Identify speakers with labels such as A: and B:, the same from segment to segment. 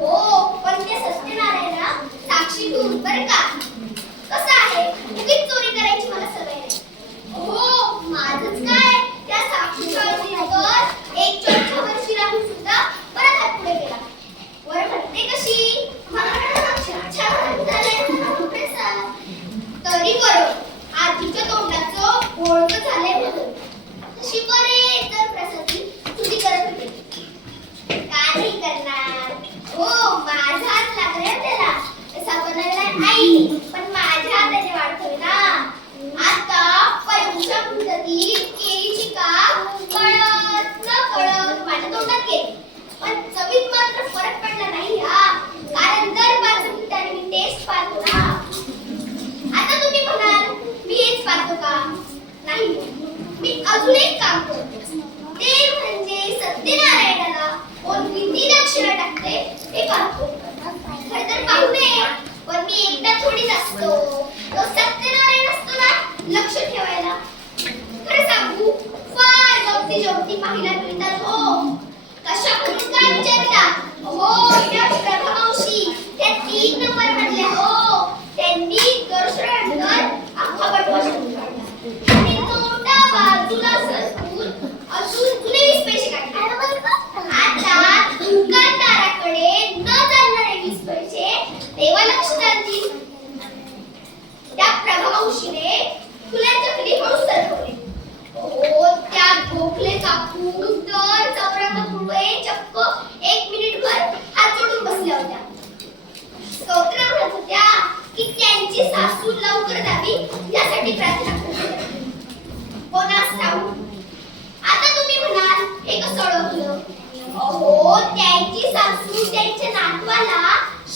A: हो पण ते सत्यनारायणा साक्षी तू बरं का? कसं आहे? उगीच चोरी करायची मला सवय नाही हो माझंच काय? त्या साक्षीच्या अडचणीवर एक चौथ्या वर्षी राहून सुद्धा परत हात पुढे गेला वर म्हणते कशी? छान झालंय. तरी आधीच्या तोंडाचं ओळख झालंय म्हणून तशी बरे तर प्रसादी तुझी करत होती काही करणार हो माझा हात लागलाय त्याला तसा बनवलाय आई पण माझ्या हाताने वाढतोय ना आता पंचम पद्धती केळीची का कळत न कळत माझ्या तोंडात गेली पण चवीत मात्र फरक पडला नाही हा कारण दर पाच मिनिटांनी मी टेस्ट पाहतो ना आता तुम्ही म्हणाल मी हेच पाहतो का नाही मी अजून एक काम करतो ते म्हणजे सत्यनारायणाला कोण किती अक्षर टाकते हे पाहतो खरं तर पाहू नये. पण मी एकदा थोडीच असतो. त्यांची लवकर द्यावी यासाठी प्रार्थना करत. होत्या. कोणास ठाऊक आता तुम्ही म्हणाल एक सोडवलं अहो त्यांची सासू त्यांच्या नातवाला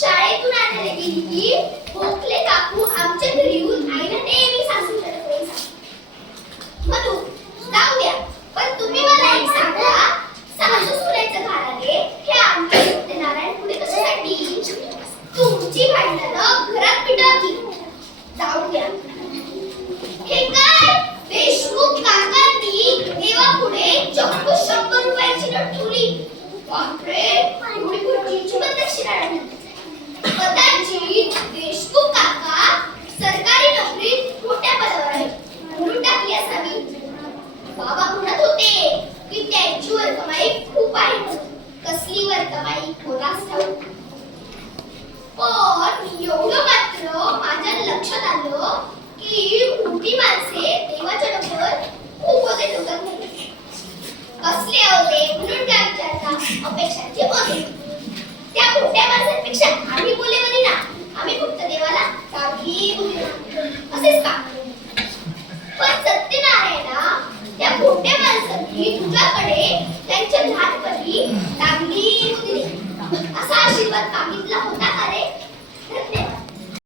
A: शाळेतून आणायला गेली की भोकले काकू आमच्या कसली वर्गमाई कोणास ठाऊक पण एवढं मात्र माझ्या लक्षात आलं की मोठी माणसे देवाच्या डोक्यावर खूप वगैरे ठेवतात कसले आवले म्हणून काय विचारता अपेक्षांचे ओझे त्या मोठ्या माणसांपेक्षा आम्ही बोले म्हणे ना आम्ही फक्त देवाला चांगली मागितला होता